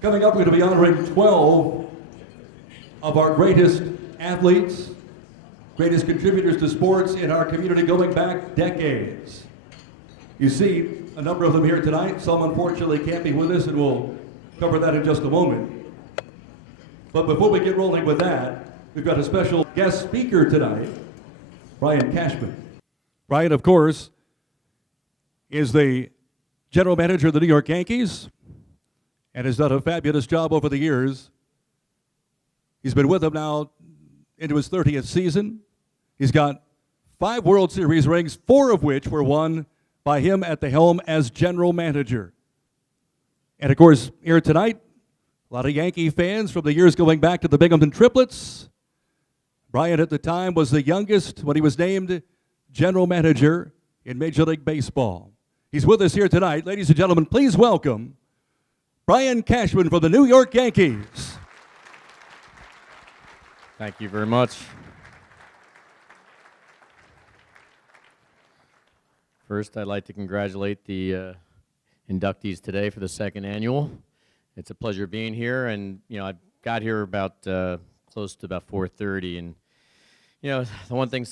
Coming up, we're going to be honoring 12 of our greatest athletes, greatest contributors to sports in our community going back decades. You see a number of them here tonight. Some unfortunately can't be with us, and we'll cover that in just a moment. But before we get rolling with that, we've got a special guest speaker tonight, Brian Cashman. Brian, of course, is the general manager of the New York Yankees and has done a fabulous job over the years. He's been with them now into his 30th season. He's got 5 World Series rings, 4 of which were won by him at the helm as general manager. And of course, here tonight, a lot of Yankee fans from the years going back to the Binghamton triplets. Brian at the time was the youngest when he was named general manager in Major League Baseball. He's with us here tonight. Ladies and gentlemen, please welcome Brian Cashman from the New York Yankees. Thank you very much. First, I'd like to congratulate the inductees today for the 2nd annual. It's a pleasure being here, and I got here about close to about 4:30, and the one thing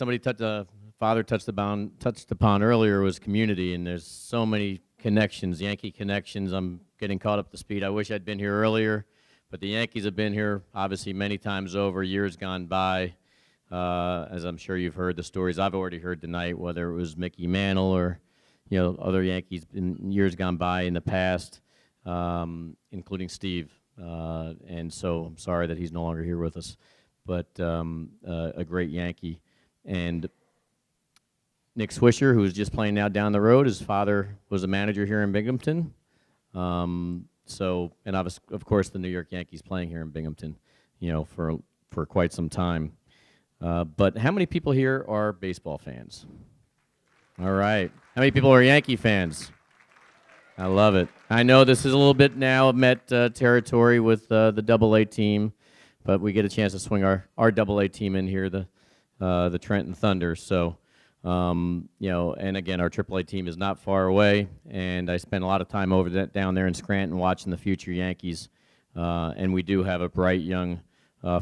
Father touched upon earlier was community, and there's so many connections, Yankee connections. I'm getting caught up to speed. I wish I'd been here earlier, but the Yankees have been here obviously many times over, years gone by. As I'm sure you've heard the stories I've already heard tonight, whether it was Mickey Mantle or other Yankees in years gone by in the past, including Steve. And so I'm sorry that he's no longer here with us, but a great Yankee. And Nick Swisher, who's just playing now down the road, his father was a manager here in Binghamton. And of course the New York Yankees playing here in Binghamton, for quite some time. But how many people here are baseball fans? All right. How many people are Yankee fans? I love it. I know this is a little bit now Met territory with the Double-A team, but we get a chance to swing our Double-A team in here, the Trenton Thunder. So, and again, our Triple-A team is not far away, and I spent a lot of time down there in Scranton watching the future Yankees, and we do have a bright young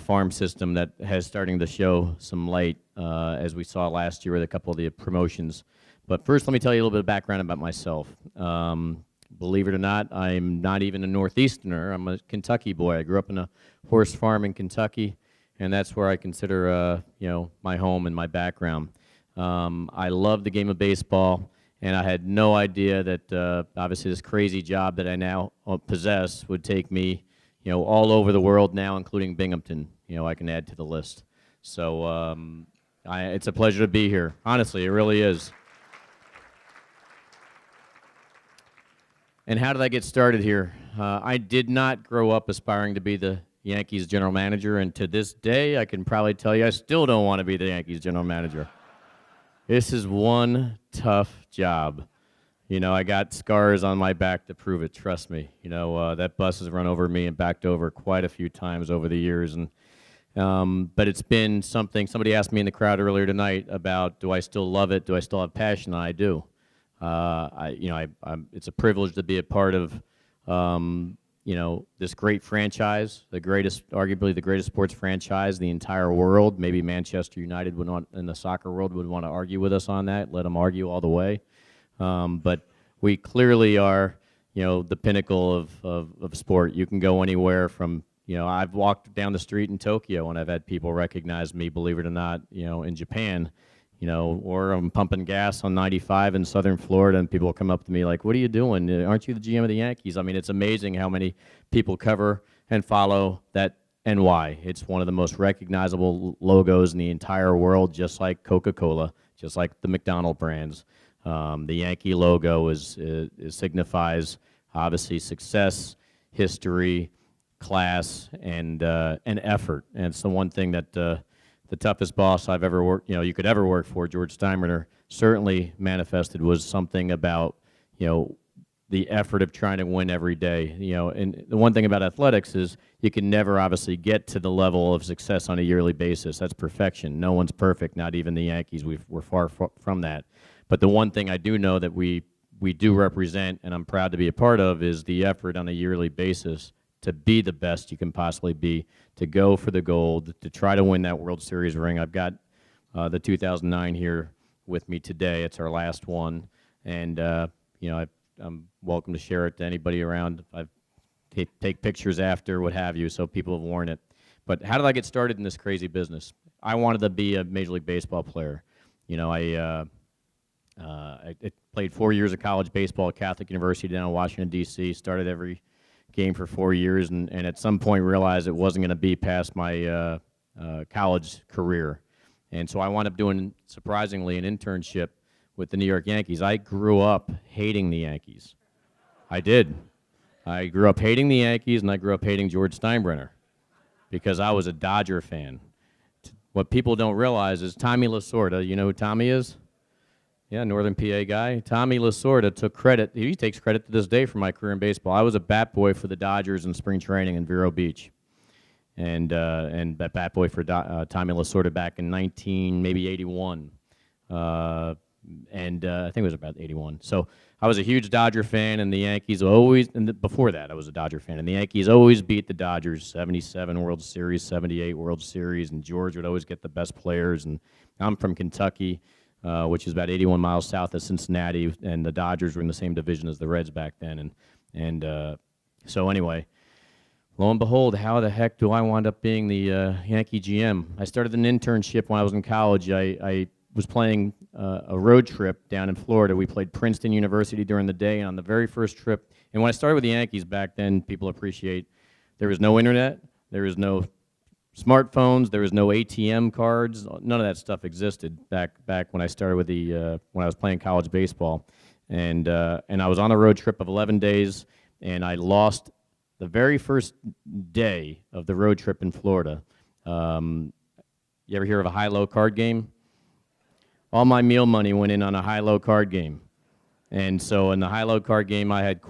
farm system that has starting to show some light, as we saw last year with a couple of the promotions. But first, let me tell you a little bit of background about myself. Believe it or not, I'm not even a Northeasterner. I'm a Kentucky boy. I grew up in a horse farm in Kentucky, and that's where I consider, my home and my background. I love the game of baseball, and I had no idea that obviously this crazy job that I now possess would take me, all over the world now, including Binghamton. I can add to the list. So it's a pleasure to be here. Honestly, it really is. And how did I get started here? I did not grow up aspiring to be the Yankees general manager, and to this day, I can probably tell you I still don't want to be the Yankees general manager. This is one tough job. I got scars on my back to prove it, trust me. That bus has run over me and backed over quite a few times over the years, and but it's been something. Somebody asked me in the crowd earlier tonight about, do I still love it? Do I still have passion? And I do. It's a privilege to be a part of, this great franchise, arguably the greatest sports franchise in the entire world. Maybe Manchester United in the soccer world would want to argue with us on that. Let them argue all the way. But we clearly are, the pinnacle of sport. You can go anywhere from, I've walked down the street in Tokyo and I've had people recognize me, believe it or not, in Japan. Or I'm pumping gas on 95 in southern Florida, and people come up to me like, what are you doing? Aren't you the GM of the Yankees? I mean, it's amazing how many people cover and follow that NY. It's one of the most recognizable logos in the entire world, just like Coca-Cola, just like the McDonald's brands. The Yankee logo signifies, obviously, success, history, class, and effort. And it's the one thing that the toughest boss I've ever worked, you could ever work for, George Steinbrenner, certainly manifested was something about, the effort of trying to win every day. And the one thing about athletics is you can never obviously get to the level of success on a yearly basis. That's perfection. No one's perfect, not even the Yankees. We're far from that. But the one thing I do know that we do represent, and I'm proud to be a part of, is the effort on a yearly basis to be the best you can possibly be, to go for the gold, to try to win that World Series ring. I've got the 2009 here with me today. It's our last one, and I'm welcome to share it to anybody around. I've take pictures after, what have you, so people have worn it. But how did I get started in this crazy business? I wanted to be a Major League Baseball player. You know, I played 4 years of college baseball at Catholic University down in Washington, D.C., started every game for 4 years, and at some point realized it wasn't going to be past my college career. And so I wound up doing, surprisingly, an internship with the New York Yankees. I grew up hating the Yankees. I did. I grew up hating the Yankees, and I grew up hating George Steinbrenner because I was a Dodger fan. What people don't realize is Tommy Lasorda, you know who Tommy is? Yeah, Northern PA guy. Tommy Lasorda took credit. He takes credit to this day for my career in baseball. I was a bat boy for the Dodgers in spring training in Vero Beach, and that bat boy for Tommy Lasorda back in 1981. I think it was about 81. So I was a huge Dodger fan, and the Yankees always, before that I was a Dodger fan, and the Yankees always beat the Dodgers, 77 World Series, 78 World Series, and George would always get the best players. And I'm from Kentucky, which is about 81 miles south of Cincinnati, and the Dodgers were in the same division as the Reds back then. So anyway, lo and behold, how the heck do I wind up being the Yankee GM? I started an internship when I was in college. I was playing a road trip down in Florida. We played Princeton University during the day, and on the very first trip, and when I started with the Yankees back then, people appreciate, there was no internet, there was no smartphones, there was no ATM cards, none of that stuff existed back when I started with when I was playing college baseball. And I was on a road trip of 11 days, and I lost the very first day of the road trip in Florida. You ever hear of a high-low card game? All my meal money went in on a high-low card game. And so in the high-low card game, I had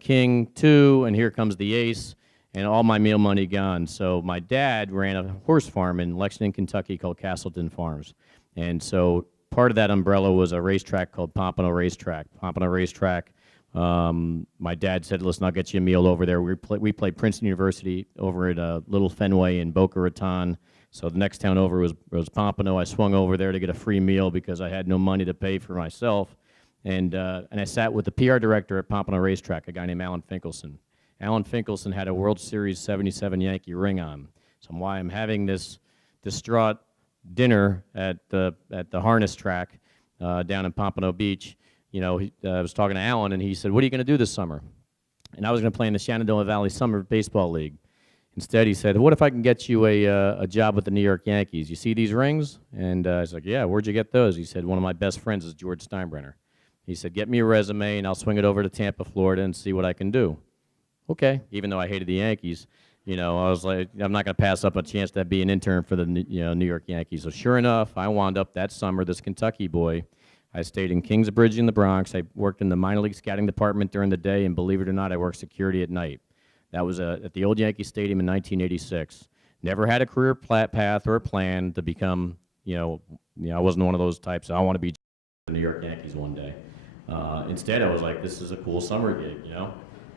king, 2, and here comes the ace, and all my meal money gone. So my dad ran a horse farm in Lexington, Kentucky called Castleton Farms. And so part of that umbrella was a racetrack called Pompano Racetrack. Pompano Racetrack, my dad said, listen, I'll get you a meal over there. We played Princeton University over at Little Fenway in Boca Raton. So the next town over was Pompano. I swung over there to get a free meal because I had no money to pay for myself. And I sat with the PR director at Pompano Racetrack, a guy named Alan Finkelson. Alan Finkelson had a World Series 77 Yankee ring on. So why I'm having this distraught dinner at the harness track down in Pompano Beach. You know, I was talking to Alan, and he said, what are you going to do this summer? And I was going to play in the Shenandoah Valley Summer Baseball League. Instead, he said, what if I can get you a job with the New York Yankees? You see these rings? And I was like, yeah, where'd you get those? He said, one of my best friends is George Steinbrenner. He said, get me a resume, and I'll swing it over to Tampa, Florida, and see what I can do. Okay, even though I hated the Yankees, you know, I was like, I'm not going to pass up a chance to be an intern for the New York Yankees. So sure enough, I wound up that summer, this Kentucky boy. I stayed in Kingsbridge in the Bronx. I worked in the minor league scouting department during the day, and believe it or not, I worked security at night. That was at the old Yankee Stadium in 1986. Never had a career path or a plan to become, I wasn't one of those types, I want to be the New York Yankees one day. Instead, I was like, this is a cool summer gig,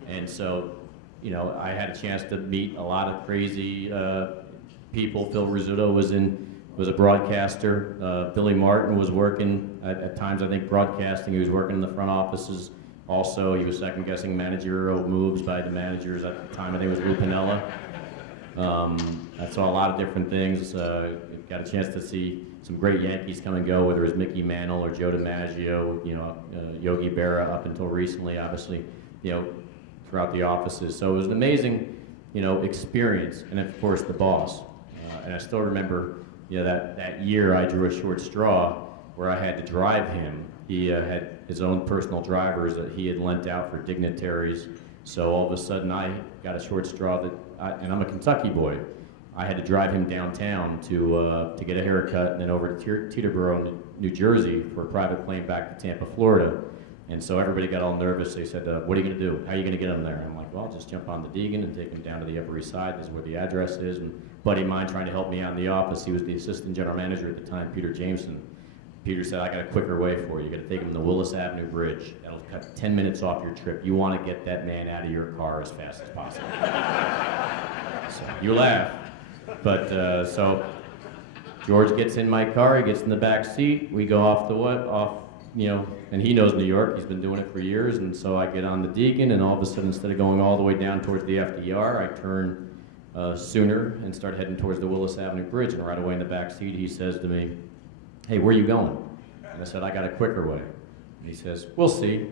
And so, I had a chance to meet a lot of crazy people. Phil Rizzuto was a broadcaster. Billy Martin was working at times, I think, broadcasting. He was working in the front offices. Also, he was second-guessing managerial moves by the managers at the time. I think it was Lou Piniella. I saw a lot of different things. Got a chance to see some great Yankees come and go, whether it was Mickey Mantle or Joe DiMaggio, Yogi Berra up until recently, obviously, throughout the offices. So it was an amazing, experience. And of course, the boss. And I still remember, that year I drew a short straw where I had to drive him. He had his own personal drivers that he had lent out for dignitaries. So all of a sudden I got a short straw and I'm a Kentucky boy. I had to drive him downtown to get a haircut and then over to Teterboro, New Jersey for a private plane back to Tampa, Florida. And so everybody got all nervous. They said, what are you going to do? How are you going to get him there? I'm like, well, I'll just jump on the Deegan and take him down to the Upper East Side. This is where the address is. And a buddy of mine trying to help me out in the office, he was the assistant general manager at the time, Peter Jameson. Peter said, I got a quicker way for you. You got to take him to the Willis Avenue Bridge. That'll cut 10 minutes off your trip. You want to get that man out of your car as fast as possible. So you laugh. But so George gets in my car, he gets in the back seat, we go off, and he knows New York, he's been doing it for years, and so I get on the Deacon, and all of a sudden, instead of going all the way down towards the FDR, I turn sooner and start heading towards the Willis Avenue Bridge, and right away in the back seat, he says to me, "Hey, where are you going?" And I said, "I got a quicker way." And he says, "We'll see."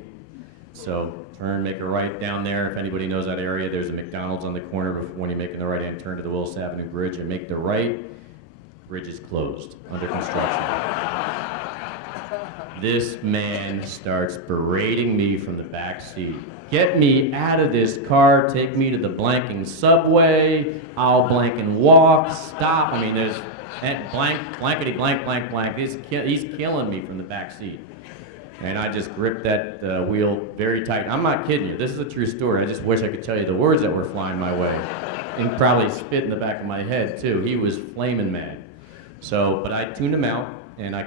So turn, make a right down there. If anybody knows that area, there's a McDonald's on the corner when you're making the right-hand turn to the Willis Avenue Bridge, and make the right. Bridge is closed, under construction. This man starts berating me from the back seat. "Get me out of this car, take me to the blanking subway, I'll blank and walk, stop." I mean, there's blankety blank, blank, blank. He's killing me from the back seat. And I just gripped that wheel very tight. I'm not kidding you, this is a true story. I just wish I could tell you the words that were flying my way. And probably spit in the back of my head too. He was flaming mad. So, but I tuned him out, and I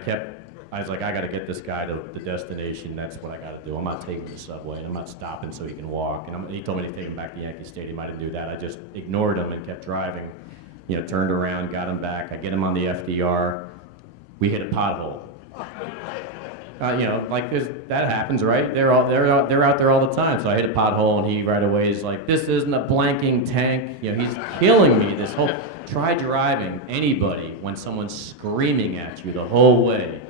was like, I gotta get this guy to the destination, that's what I gotta do. I'm not taking the subway, and I'm not stopping so he can walk. And he told me to take him back to Yankee Stadium. I didn't do that, I just ignored him and kept driving. Turned around, got him back, I get him on the FDR, we hit a pothole. Like that happens, right? They're out there all the time. So I hit a pothole, and he right away is like, "This isn't a blanking tank." He's killing me. This whole try driving anybody when someone's screaming at you the whole way.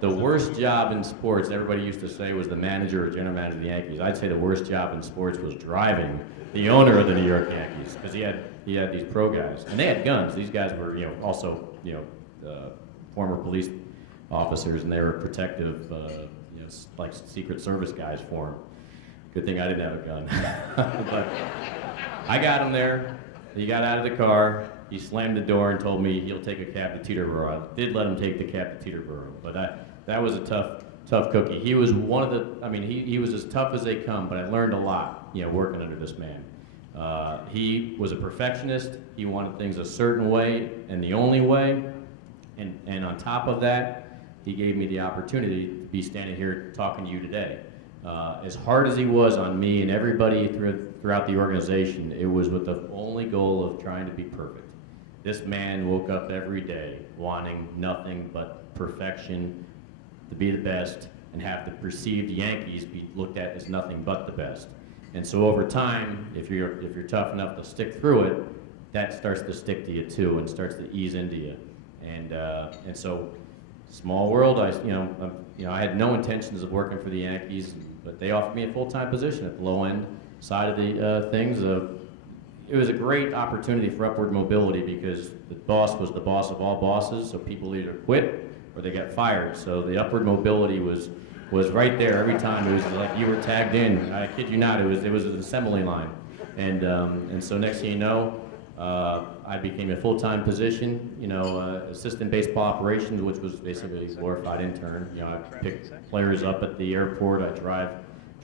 The worst job in sports, everybody used to say, was the manager or general manager of the Yankees. I'd say the worst job in sports was driving the owner of the New York Yankees, because he had these pro guys, and they had guns. These guys were also former police officers, and they were protective, like Secret Service guys for him. Good thing I didn't have a gun. But I got him there. He got out of the car. He slammed the door and told me he'll take a cab to Teterboro. I did let him take the cab to Teterboro, but that was a tough cookie. He was one of the. I mean, he was as tough as they come. But I learned a lot, working under this man. He was a perfectionist. He wanted things a certain way and the only way. And on top of that, he gave me the opportunity to be standing here talking to you today. As hard as he was on me and everybody throughout the organization, it was with the only goal of trying to be perfect. This man woke up every day wanting nothing but perfection, to be the best, and have the perceived Yankees be looked at as nothing but the best. And so over time, if you're tough enough to stick through it, that starts to stick to you too, and starts to ease into you. And so, small world. I had no intentions of working for the Yankees, but they offered me a full-time position at the low end side of the things. It was a great opportunity for upward mobility, because the boss was the boss of all bosses, so people either quit or they got fired. So the upward mobility was right there every time. It was like you were tagged in. I kid you not. It was an assembly line, and so next thing you know, I became a full-time position. Assistant baseball operations, which was basically a glorified intern. I pick players up at the airport. I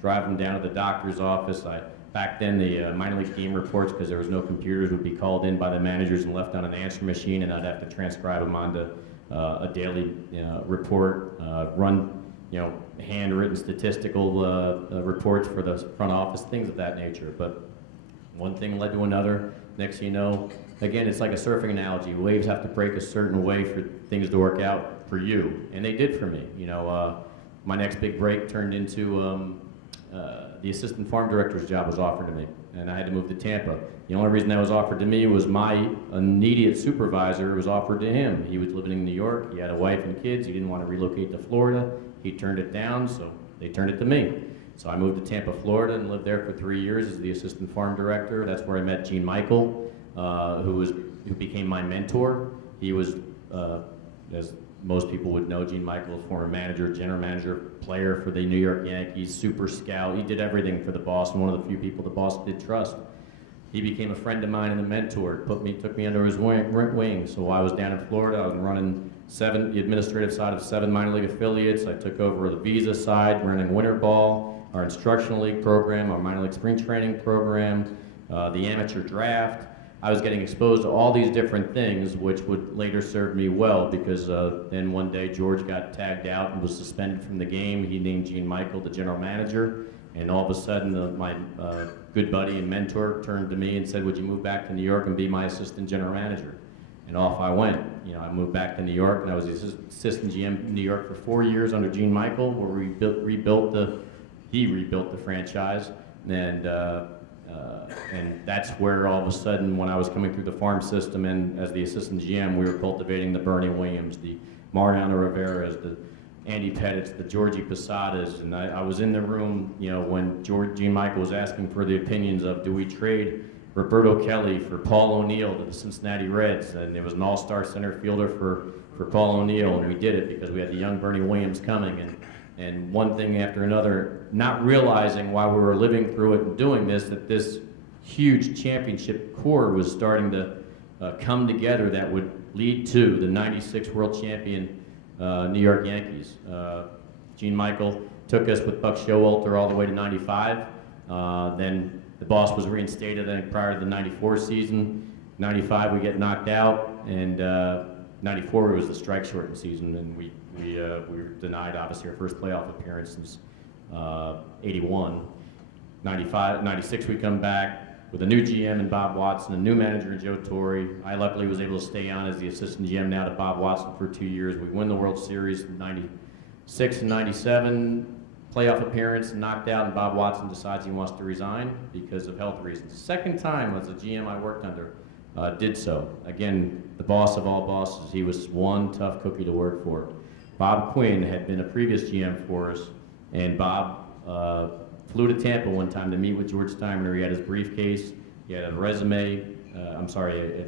drive them down to the doctor's office. Back then, the minor league game reports, because there was no computers, would be called in by the managers and left on an answer machine, and I'd have to transcribe them onto a daily report, run handwritten statistical reports for the front office, things of that nature. But one thing led to another. Next thing you know, again, it's like a surfing analogy. Waves have to break a certain way for things to work out for you, and they did for me. My next big break turned into the assistant farm director's job was offered to me, and I had to move to Tampa. The only reason that was offered to me was my immediate supervisor was offered to him. He was living in New York. He had a wife and kids. He didn't want to relocate to Florida. He turned it down, so they turned it to me. So I moved to Tampa, Florida, and lived there for 3 years as the assistant farm director. That's where I met Gene Michael, who became my mentor. He was, as most people would know, Gene Michael, former manager, general manager, player for the New York Yankees, super scout. He did everything for the boss, and one of the few people the boss did trust. He became a friend of mine and a mentor. Took me under his wing. So while I was down in Florida, I was running the administrative side of 7 minor league affiliates. I took over the visa side, running winter ball, our instructional league program, our minor league spring training program, the amateur draft. I was getting exposed to all these different things, which would later serve me well, because then one day George got tagged out and was suspended from the game. He named Gene Michael the general manager, And all of a sudden, my good buddy and mentor turned to me and said, "Would you move back to New York and be my assistant general manager?" And off I went. You know, I moved back to New York, and I was the assistant GM in New York for 4 years under Gene Michael, where we he rebuilt the franchise, and that's where all of a sudden, when I was coming through the farm system and as the assistant GM, we were cultivating the Bernie Williams, the Mariano Rivera's, the Andy Pettit's, the Georgie Posadas, and I was in the room, you know, when Gene Michael was asking for the opinions of, do we trade Roberto Kelly for Paul O'Neill to the Cincinnati Reds, and it was an all-star center fielder for Paul O'Neill, and we did it because we had the young Bernie Williams coming, and one thing after another, not realizing while we were living through it and doing this, that this huge championship core was starting to come together that would lead to the '96 World Champion New York Yankees. Gene Michael took us with Buck Showalter all the way to '95. Then the boss was reinstated, I think, prior to the '94 season. '95 we get knocked out, and '94 was the strike shortened season, and we were denied obviously our first playoff appearance since '81. '96 we come back with a new GM and Bob Watson, a new manager in Joe Torre. I luckily was able to stay on as the assistant GM now to Bob Watson for 2 years. We win the World Series in '96 and '97, playoff appearance, knocked out, and Bob Watson decides he wants to resign because of health reasons. The second time as a GM I worked under did so. Again, the boss of all bosses. He was one tough cookie to work for. Bob Quinn had been a previous GM for us, and Bob flew to Tampa one time to meet with George Steinbrenner. He had his briefcase, he had a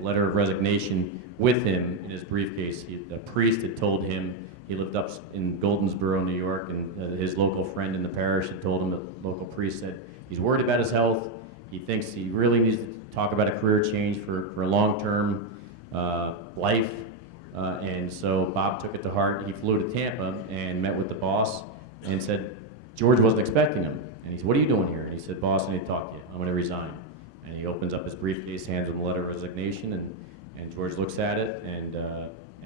letter of resignation with him in his briefcase. A priest had told him, he lived up in Goldensboro, New York, and his local friend in the parish had told him, the local priest said, he's worried about his health, he thinks he really needs to talk about a career change for a long-term life. And so Bob took it to heart. He flew to Tampa and met with the boss and said, George wasn't expecting him. And he said, "What are you doing here?" And he said, "Boss, I need to talk to you. I'm going to resign." And he opens up his briefcase, hands him a letter of resignation, and George looks at it, and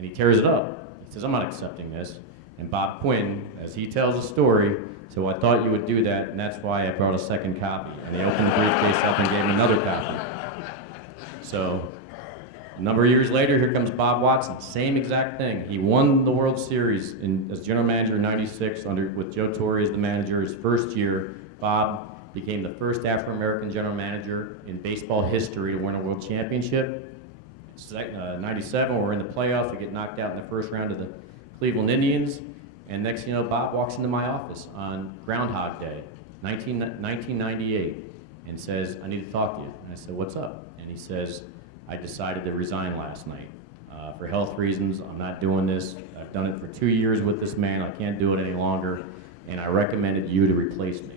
he tears it up. He says, "I'm not accepting this." And Bob Quinn, as he tells the story, said, "Well, I thought you would do that, and that's why I brought a second copy." And he opened the briefcase up and gave him another copy. So a number of years later, here comes Bob Watson, same exact thing. He won the World Series as general manager in '96 with Joe Torre as the manager. His first year, Bob became the first Afro-American general manager in baseball history to win a world championship. '97, we're in the playoffs. We get knocked out in the first round of the Cleveland Indians. And next thing you know, Bob walks into my office on Groundhog Day, 1998, and says, "I need to talk to you." And I said, "What's up?" And he says, "I decided to resign last night. For health reasons, I'm not doing this. I've done it for 2 years with this man. I can't do it any longer. And I recommended you to replace me."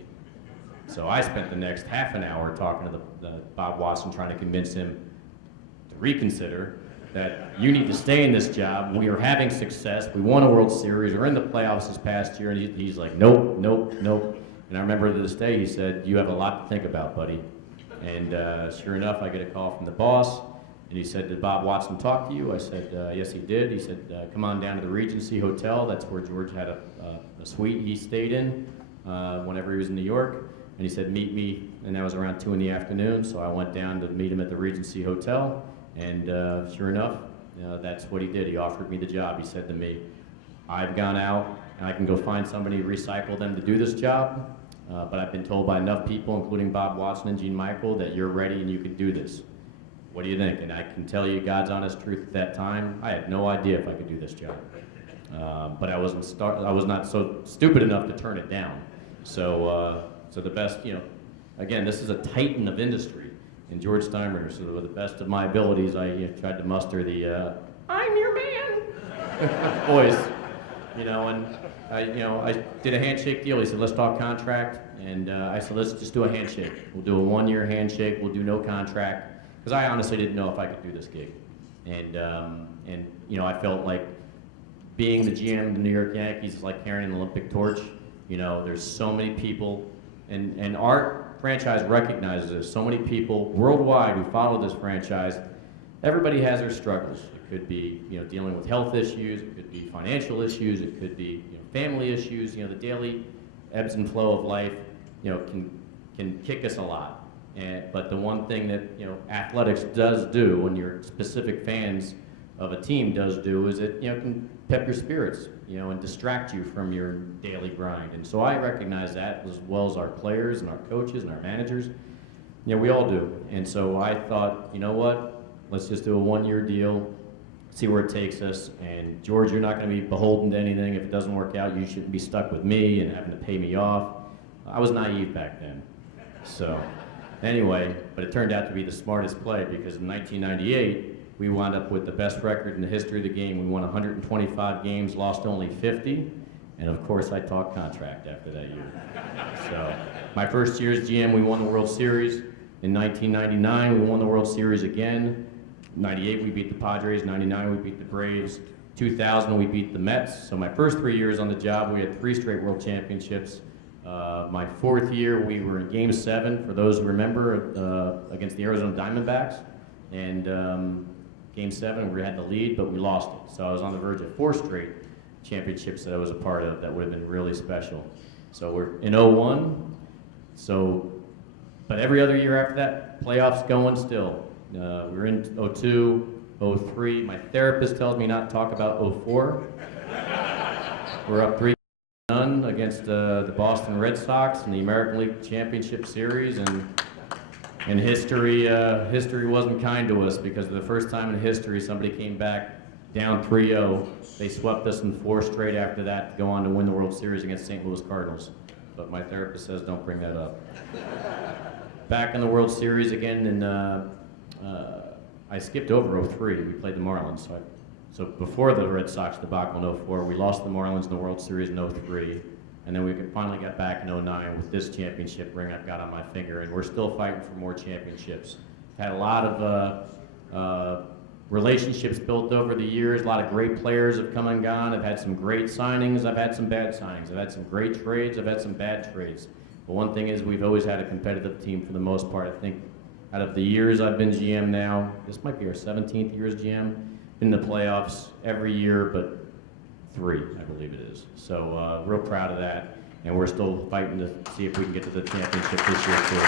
So I spent the next half an hour talking to the Bob Watson, trying to convince him to reconsider that you need to stay in this job. We are having success. We won a World Series. We're in the playoffs this past year. And he's like, "Nope, nope, nope." And I remember to this day, he said, "You have a lot to think about, buddy." And sure enough, I get a call from the boss. And he said, "Did Bob Watson talk to you?" I said, "Yes, he did." He said, "Come on down to the Regency Hotel." That's where George had a suite he stayed in whenever he was in New York. And he said, "Meet me." And that was around 2 in the afternoon. So I went down to meet him at the Regency Hotel. And sure enough, that's what he did. He offered me the job. He said to me, "I've gone out and I can go find somebody, recycle them to do this job. But I've been told by enough people, including Bob Watson and Gene Michael, that you're ready and you can do this. What do you think?" And I can tell you God's honest truth, at that time, I had no idea if I could do this job. But I was not so stupid enough to turn it down. So the best, again, this is a titan of industry in George Steinbrenner. So with the best of my abilities, I tried to muster the "I'm your man" voice, and I did a handshake deal. He said, "Let's talk contract," and I said, "Let's just do a handshake. We'll do a 1-year handshake. We'll do no contract." Because I honestly didn't know if I could do this gig. And I felt like being the GM of the New York Yankees is like carrying an Olympic torch. There's so many people, and our franchise recognizes this, so many people worldwide who follow this franchise. Everybody has their struggles. It could be, dealing with health issues, it could be financial issues, it could be, family issues, the daily ebbs and flow of life. can kick us a lot. But the one thing that athletics does do, when you're specific fans of a team does do, is it can pep your spirits, and distract you from your daily grind. And so I recognize that as well as our players and our coaches and our managers. We all do. And so I thought, you know what, let's just do a one-year deal, see where it takes us. And George, you're not going to be beholden to anything. If it doesn't work out, you shouldn't be stuck with me and having to pay me off. I was naive back then. So anyway, but it turned out to be the smartest play, because in 1998, we wound up with the best record in the history of the game. We won 125 games, lost only 50, and of course I talked contract after that year. So my first year as GM, we won the World Series. In 1999, we won the World Series again. 98, we beat the Padres. 99, we beat the Braves. 2000, we beat the Mets. So my first 3 years on the job, we had 3 straight World Championships. My 4th year, we were in Game 7, for those who remember, against the Arizona Diamondbacks. And Game 7, we had the lead, but we lost it. So I was on the verge of 4 straight championships that I was a part of that would have been really special. So we're in 01. So, but every other year after that, playoffs going still. We're in 02, 03. My therapist tells me not to talk about 04. We're up 3-0 against the Boston Red Sox in the American League Championship Series, and history wasn't kind to us, because the first time in history somebody came back down 3-0. They swept us in 4 straight after that to go on to win the World Series against St. Louis Cardinals. But my therapist says don't bring that up. Back in the World Series again, and I skipped over 03. We played the Marlins. So before the Red Sox debacle in 04, we lost the Marlins in the World Series in 03. And then we finally got back in 09 with this championship ring I've got on my finger, and we're still fighting for more championships. Had a lot of relationships built over the years. A lot of great players have come and gone. I've had some great signings. I've had some bad signings. I've had some great trades. I've had some bad trades. But one thing is, we've always had a competitive team for the most part. I think out of the years I've been GM now, this might be our 17th year as GM, in the playoffs every year, but 3, I believe it is. So real proud of that, and we're still fighting to see if we can get to the championship this year too.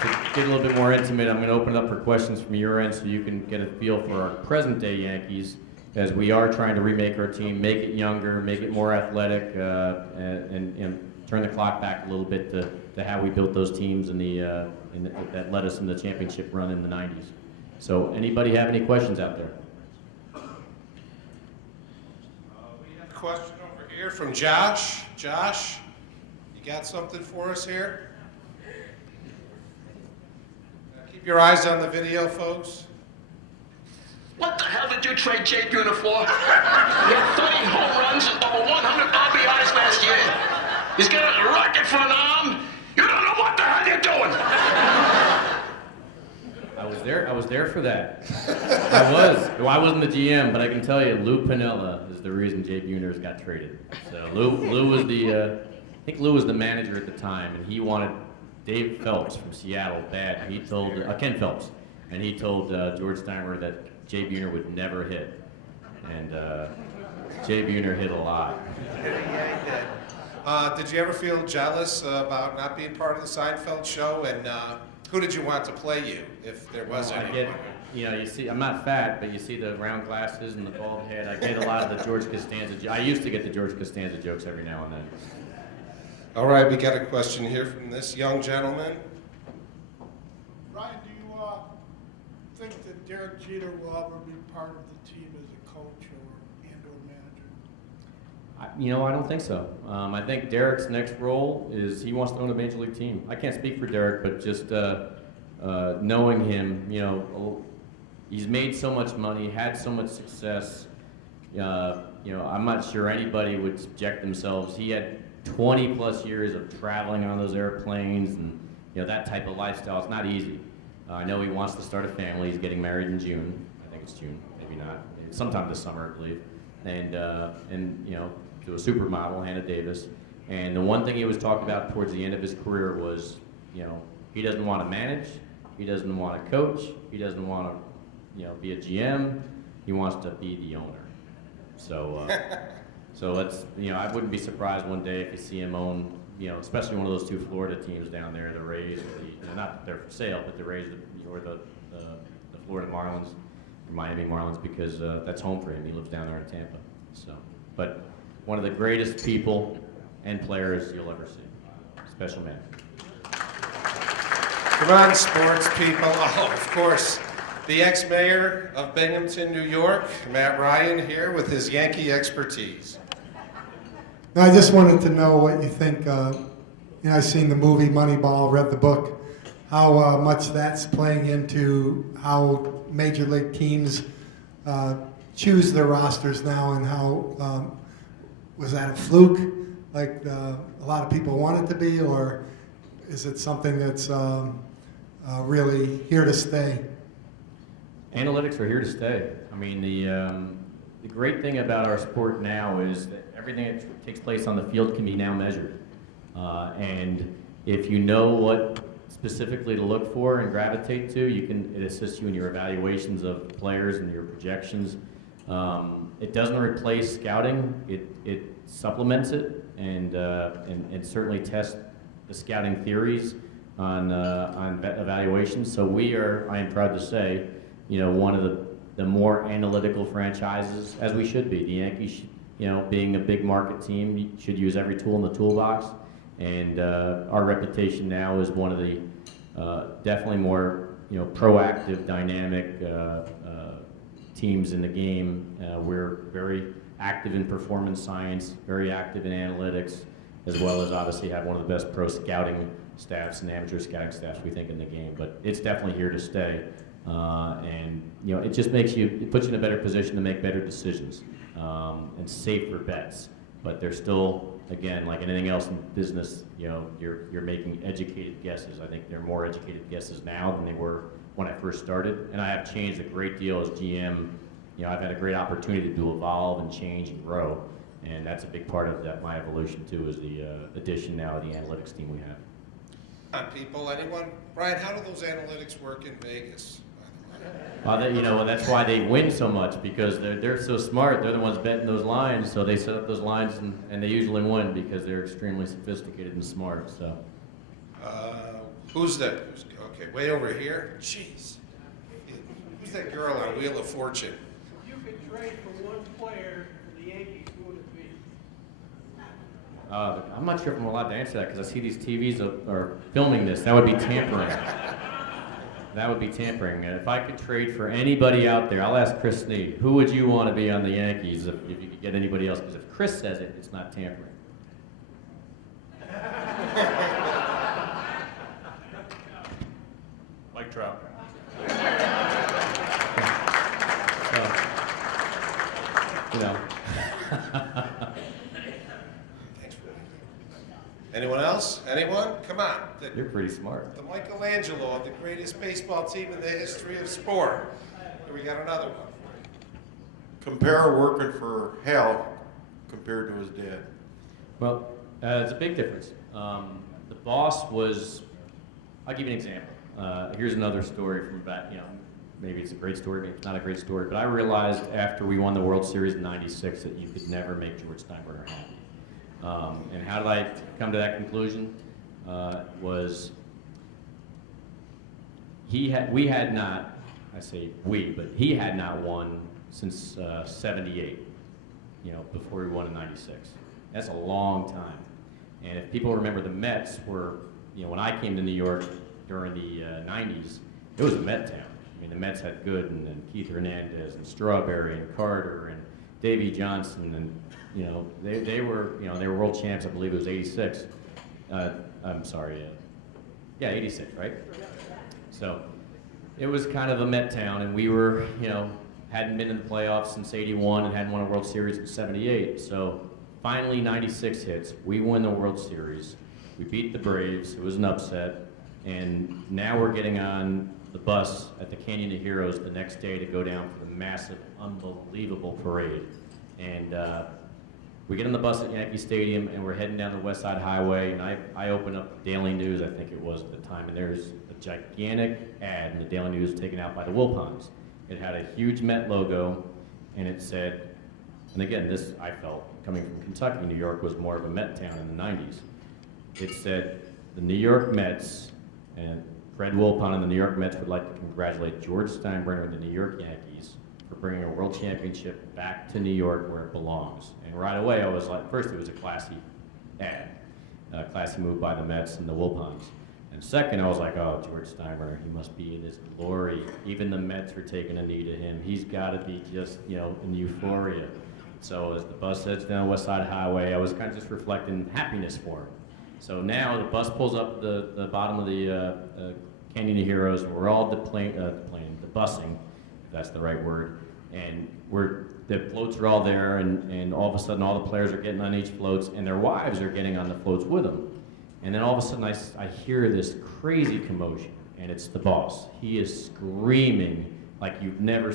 To get a little bit more intimate, I'm going to open it up for questions from your end so you can get a feel for our present-day Yankees, as we are trying to remake our team, make it younger, make it more athletic, and turn the clock back a little bit to how we built those teams that led us in the championship run in the 90s. So anybody have any questions out there? We have a question over here from Josh. Josh, you got something for us here? Keep your eyes on the video, folks. What the hell did you trade Jay Buhner for? He had 30 home runs and over 100 RBIs last year. He's got a rocket for an arm. You don't know what the hell you're doing. I was there for that. I was. Well, I wasn't the GM, but I can tell you, Lou Piniella is the reason Jay Buhner got traded. So Lou was I think Lou was the manager at the time, and he wanted Dave Phelps from Seattle bad. And he told Ken Phelps, and he told George Steinberg that Jay Buhner would never hit, and Jay Buhner hit a lot. Did you ever feel jealous about not being part of the Seinfeld show? And who did you want to play you, if there was any? You see, I'm not fat, but you see the round glasses and the bald head. I get a lot of the George Costanza. I used to get the George Costanza jokes every now and then. All right, we got a question here from this young gentleman. Ryan, do you think that Derek Jeter will ever be part of the team as a coach or manager? I don't think so. I think Derek's next role is he wants to own a major league team. I can't speak for Derek, but just knowing him, he's made so much money, had so much success. I'm not sure anybody would subject themselves. He had 20 plus years of traveling on those airplanes and that type of lifestyle. It's not easy. I know he wants to start a family. He's getting married in June. I think it's June, maybe not. Sometime this summer, I believe. And to a supermodel, Hannah Davis. And the one thing he was talking about towards the end of his career was, he doesn't want to manage, he doesn't want to coach, he doesn't want to, be a GM. He wants to be the owner. So So let's, I wouldn't be surprised one day if you see him own, especially one of those two Florida teams down there, the Rays, or not that they're for sale, but the Rays or the Florida Marlins, or Miami Marlins, because that's home for him. He lives down there in Tampa. So, but one of the greatest people and players you'll ever see. Special man. Come on, sports people. Oh, of course. The ex-mayor of Binghamton, New York, Matt Ryan, here with his Yankee expertise. I just wanted to know what you think. I've seen the movie Moneyball, read the book, how much that's playing into how major league teams choose their rosters now, and how was that a fluke, like a lot of people want it to be, or is it something that's really here to stay? Analytics are here to stay. I mean, the great thing about our sport now is that everything that takes place on the field can be now measured. And if you know what specifically to look for and gravitate to, it assists you in your evaluations of players and your projections. It doesn't replace scouting. It supplements it, and certainly tests the scouting theories on evaluations. So we are, I am proud to say, one of the more analytical franchises, as we should be. The Yankees, being a big market team, should use every tool in the toolbox. And our reputation now is one of the definitely more proactive, dynamic teams in the game. We're very active in performance science, very active in analytics, as well as obviously have one of the best pro scouting staffs and amateur scouting staffs we think in the game. But it's definitely here to stay. And it just it puts you in a better position to make better decisions and safer bets. But they're still, again, like anything else in business, you're making educated guesses. I think there are more educated guesses now than they were when I first started, and I have changed a great deal as GM. I've had a great opportunity to evolve and change and grow, and that's a big part of that. My evolution too is the addition now of the analytics team we have. Come on, people, anyone? Brian, how do those analytics work in Vegas? Well, that's why they win so much, because they're so smart. They're the ones betting those lines, so they set up those lines, and they usually win because they're extremely sophisticated and smart. So, who's that? Okay, way over here. Jeez, who's that girl on Wheel of Fortune? If you could trade for one player for the Yankees, who would it be? I'm not sure if I'm allowed to answer that because I see these TVs are filming this. That would be tampering. That would be tampering. If I could trade for anybody out there, I'll ask Chris Snead, who would you want to be on the Yankees if you could get anybody else? Because if Chris says it, it's not tampering. Mike Trout. So, Thanks for that. Anyone else? Anyone? Come on. You're pretty smart. The Michelangelo of the greatest baseball team in the history of sport. Here we got another one. Compare working for Hal compared to his dad. Well, it's a big difference. The boss was, I'll give you an example. Here's another story from back, maybe it's a great story, maybe it's not a great story, but I realized after we won the World Series in '96 that you could never make George Steinbrenner happy. And how did I come to that conclusion? Was we had not, I say we, but he had not won since '78, before we won in '96. That's a long time. And if people remember, the Mets were, when I came to New York during the '90s, it was a Met town. I mean, the Mets had Gooden and Keith Hernandez and Strawberry and Carter and Davey Johnson, and they were world champs. I believe it was '86. I'm sorry, yeah, '86, right? So it was kind of a Met town, and we were, hadn't been in the playoffs since '81 and hadn't won a World Series in '78. So finally, '96 hits. We win the World Series. We beat the Braves. It was an upset, and now we're getting on the bus at the Canyon of Heroes the next day to go down for the massive, unbelievable parade. And we get on the bus at Yankee Stadium, and we're heading down the West Side Highway, and I open up the Daily News, I think it was at the time, and there's a gigantic ad in the Daily News taken out by the Wilpons. It had a huge Met logo, and it said, And again, this, I felt, coming from Kentucky, New York was more of a Met town in the 90s. It said the New York Mets and Fred Wilpon and the New York Mets would like to congratulate George Steinbrenner and the New York Yankees for bringing a world championship back to New York where it belongs. And right away I was like, first it was a classy ad, a classy move by the Mets and the Wilpons. And second, I was like, oh, George Steinbrenner, he must be in his glory. Even the Mets are taking a knee to him. He's got to be just, you know, in euphoria. So as the bus heads down West Side Highway, I was kind of just reflecting happiness for him. So now the bus pulls up the bottom of the Canyon of Heroes. We're all busing, if that's the right word. And the floats are all there, and all of a sudden all the players are getting on each floats, and their wives are getting on the floats with them. And then all of a sudden I hear this crazy commotion, and it's the boss. He is screaming like you've never,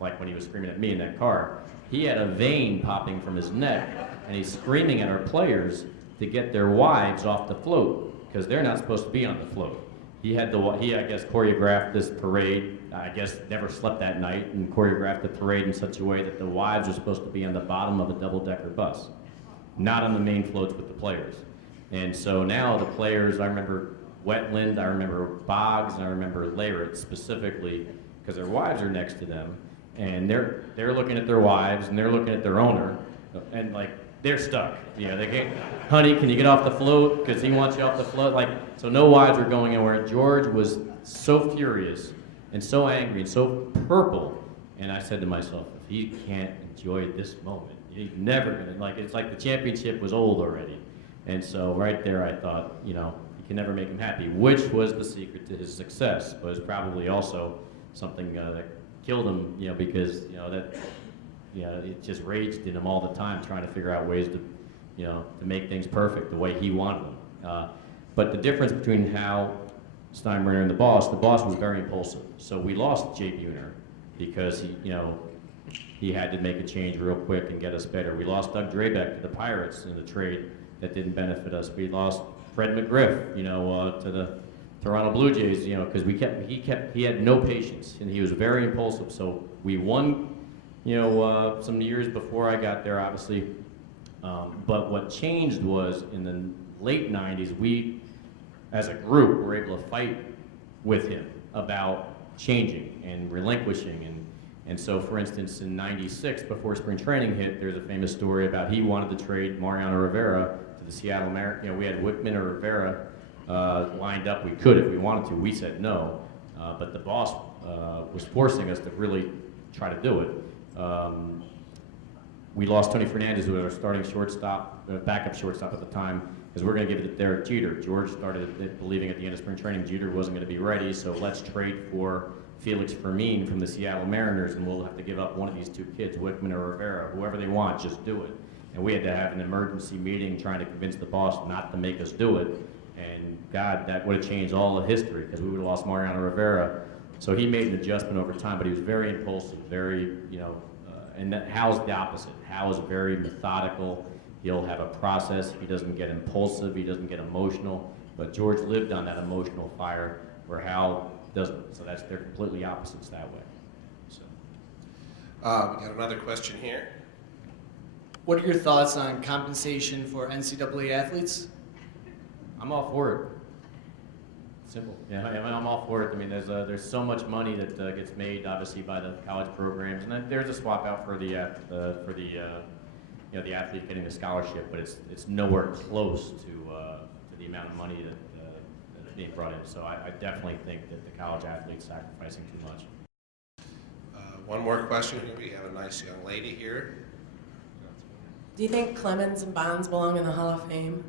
like when he was screaming at me in that car. He had a vein popping from his neck, and he's screaming at our players to get their wives off the float, because they're not supposed to be on the float. He, I guess, choreographed this parade, I guess never slept that night, and choreographed the parade in such a way that the wives are supposed to be on the bottom of a double-decker bus, not on the main floats with the players. And so now the players, I remember Wetland, I remember Boggs, and I remember Leyrit specifically, because their wives are next to them, and they're looking at their wives, and they're looking at their owner, and like, they're stuck. You know, they can't, honey, can you get off the float? Because he wants you off the float. Like, so no wives were going anywhere. George was so furious and so angry and so purple. And I said to myself, if he can't enjoy this moment, he's never gonna, like, it's like the championship was old already. And so right there I thought, you know, you can never make him happy, which was the secret to his success, but it's probably also something that killed him, you know, because, you know, that, you know, it just raged in him all the time, trying to figure out ways to, you know, to make things perfect the way he wanted them. But the difference between Hal Steinbrenner and the boss was very impulsive. So we lost Jay Buhner because he, you know, he had to make a change real quick and get us better. We lost Doug Drabeck to the Pirates in the trade that didn't benefit us. We lost Fred McGriff, you know, to the Toronto Blue Jays, you know, because he had no patience and he was very impulsive. So we won, you know, some years before I got there, obviously. But what changed was in the late 90s, we, as a group, were able to fight with him about changing and relinquishing. And so, for instance, in 96, before spring training hit, there's a famous story about he wanted to trade Mariano Rivera to the Seattle Mariners. You know, we had Wickman or Rivera lined up. We could if we wanted to. We said no. But the boss was forcing us to really try to do it. We lost Tony Fernandez, who was our starting shortstop, backup shortstop at the time, because we're going to give it to Derek Jeter. George started believing at the end of spring training Jeter wasn't going to be ready, so let's trade for Felix Fermin from the Seattle Mariners, and we'll have to give up one of these two kids, Wickman or Rivera, whoever they want, just do it. And we had to have an emergency meeting trying to convince the boss not to make us do it, and God, that would have changed all of history, because we would have lost Mariano Rivera. So he made an adjustment over time, but he was very impulsive, very, you know, and Hal's the opposite. Hal is very methodical. He'll have a process. He doesn't get impulsive. He doesn't get emotional. But George lived on that emotional fire where Hal doesn't. So they're completely opposites that way. So. We got another question here. What are your thoughts on compensation for NCAA athletes? I'm all for it. Simple. Yeah, I'm all for it. I mean, there's so much money that gets made, obviously, by the college programs, and then there's a swap out for the you know, the athlete getting the scholarship, but it's nowhere close to the amount of money that's being brought in. So I definitely think that the college athlete's sacrificing too much. One more question here. We have a nice young lady here. Do you think Clemens and Bonds belong in the Hall of Fame?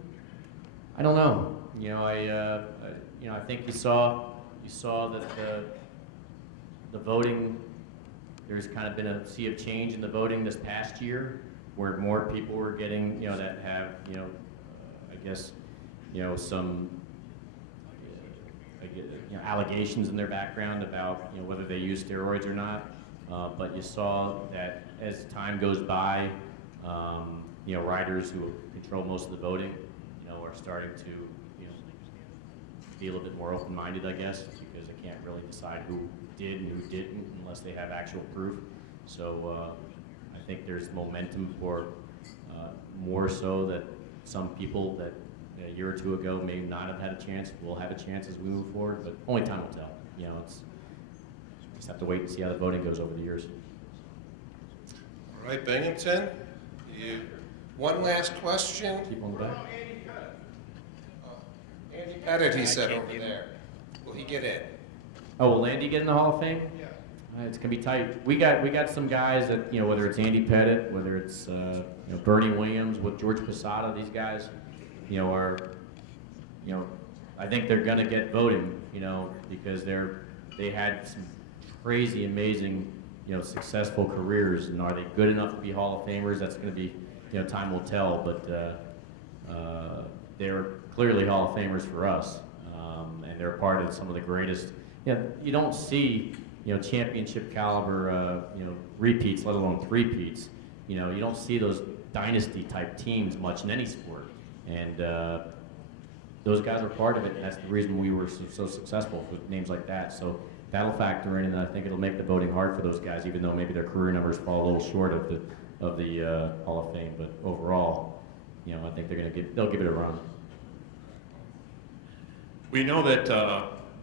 I don't know. You know, I think you saw that the voting. There's kind of been a sea of change in the voting this past year, where more people were getting, you know, that have, you know, I guess, you know, some allegations in their background about, you know, whether they use steroids or not. But you saw that as time goes by, you know, writers who control most of the voting, you know, are starting to, you know, be a little bit more open-minded, I guess, because they can't really decide who did and who didn't unless they have actual proof. So I think there's momentum for more so that some people that a year or two ago may not have had a chance will have a chance as we move forward, but only time will tell. You know, just have to wait and see how the voting goes over the years. All right, Binghamton, one last question. Keep on the back. Andy Pettit, he said over there. Will he get in? Oh, will Andy get in the Hall of Fame? Yeah. It's gonna be tight. We got some guys that, you know, whether it's Andy Pettit, whether it's you know, Bernie Williams, with George Posada, these guys, you know, are, you know, I think they're gonna get voting, you know, because they had some crazy, amazing, you know, successful careers, and are they good enough to be Hall of Famers? That's gonna be, you know, time will tell. But they're clearly Hall of Famers for us, and they're part of some of the greatest. You know, you don't see, you know, championship caliber, you know, repeats, let alone three-peats. You know, you don't see those dynasty type teams much in any sport, and those guys are part of it. And that's the reason we were so successful with names like that. So that'll factor in, and I think it'll make the voting hard for those guys, even though maybe their career numbers fall a little short of the Hall of Fame. But overall, you know, I think they'll give it a run. We know that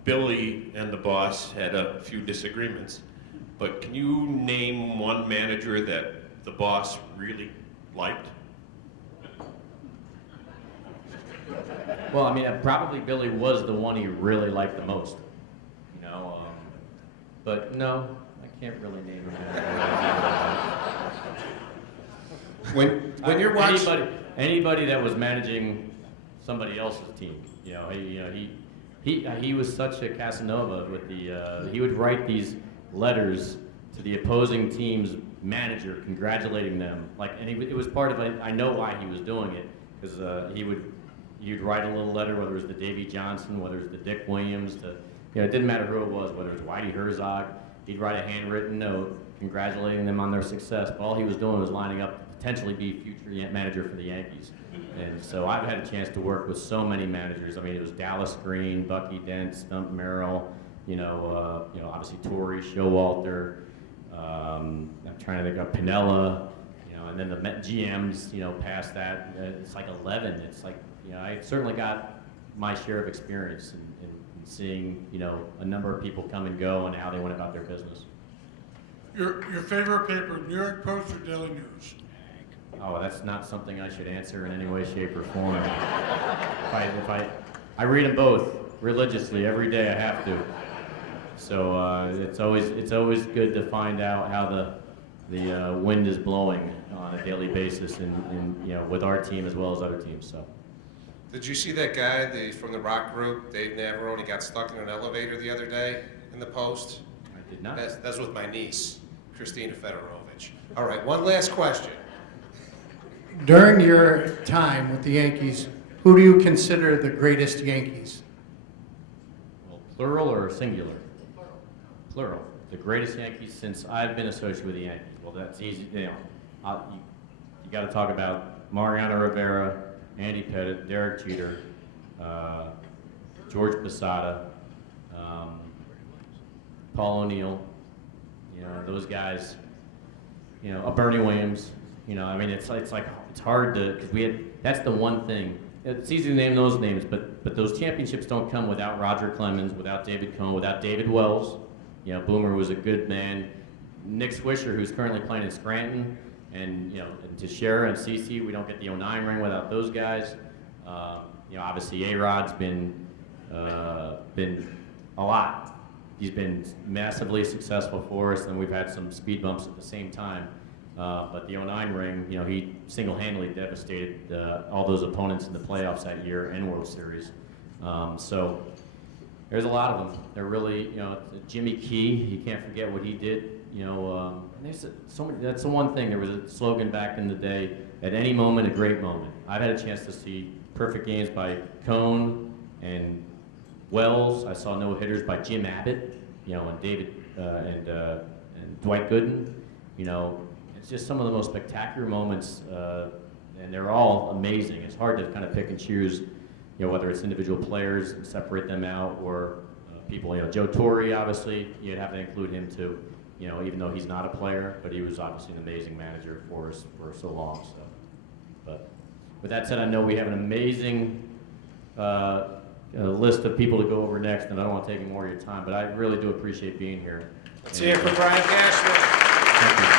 Billy and the boss had a few disagreements, but can you name one manager that the boss really liked? Well, I mean, probably Billy was the one he really liked the most, you know. But no, I can't really name him. When you're watching anybody that was managing somebody else's team, you know, he was such a Casanova with the. He would write these letters to the opposing team's manager, congratulating them. Like, and it was part of. I know why he was doing it, because he'd write a little letter, whether it was to Davy Johnson, whether it was to Dick Williams, to, you know, it didn't matter who it was, whether it was Whitey Herzog. He'd write a handwritten note congratulating them on their success. But all he was doing was lining up to potentially be future manager for the Yankees. And so I've had a chance to work with so many managers. I mean, it was Dallas Green, Bucky Dent, Stump Merrill, you know, obviously Torrey, Showalter. I'm trying to think of Pinella, you know, and then the Met GMs, you know, past that, it's like 11. It's like, you know, I certainly got my share of experience in seeing, you know, a number of people come and go and how they went about their business. Your favorite paper, New York Post or Daily News? Oh, that's not something I should answer in any way, shape, or form. I read them both religiously every day. I have to. So it's always good to find out how the wind is blowing on a daily basis, in you know, with our team as well as other teams. So. Did you see that guy from the rock group, Dave Navarone? He got stuck in an elevator the other day in the Post. I did not. That's with my niece, Christina Fedorovich. All right, one last question. During your time with the Yankees, who do you consider the greatest Yankees? Well, plural or singular? Plural. The greatest Yankees since I've been associated with the Yankees. Well, that's easy. You know, you got to talk about Mariano Rivera, Andy Pettit, Derek Jeter, George Posada, Paul O'Neill. You know, those guys. You know, Bernie Williams. You know, I mean, it's hard to, because that's the one thing. It's easy to name those names, but those championships don't come without Roger Clemens, without David Cohn, without David Wells. You know, Boomer was a good man. Nick Swisher, who's currently playing in Scranton, and, you know, and Teixeira and CeCe, we don't get the 09 ring without those guys. You know, obviously A-Rod's been a lot. He's been massively successful for us, and we've had some speed bumps at the same time. But the 09 ring, you know, he single-handedly devastated all those opponents in the playoffs that year and World Series. So there's a lot of them. They're really, you know, Jimmy Key, you can't forget what he did. You know, there's so many. That's the one thing. There was a slogan back in the day: at any moment, a great moment. I've had a chance to see perfect games by Cohn and Wells. I saw no hitters by Jim Abbott. You know, and David and Dwight Gooden. You know, it's just some of the most spectacular moments, and they're all amazing. It's hard to kind of pick and choose, you know, whether it's individual players and separate them out, or people. You know, Joe Torre, obviously, you'd have to include him too. you know, even though he's not a player, but he was obviously an amazing manager for us for so long. So, but with that said, I know we have an amazing list of people to go over next, and I don't want to take any more of your time, but I really do appreciate being here. Let's hear it for Brian Cashman. Thank you.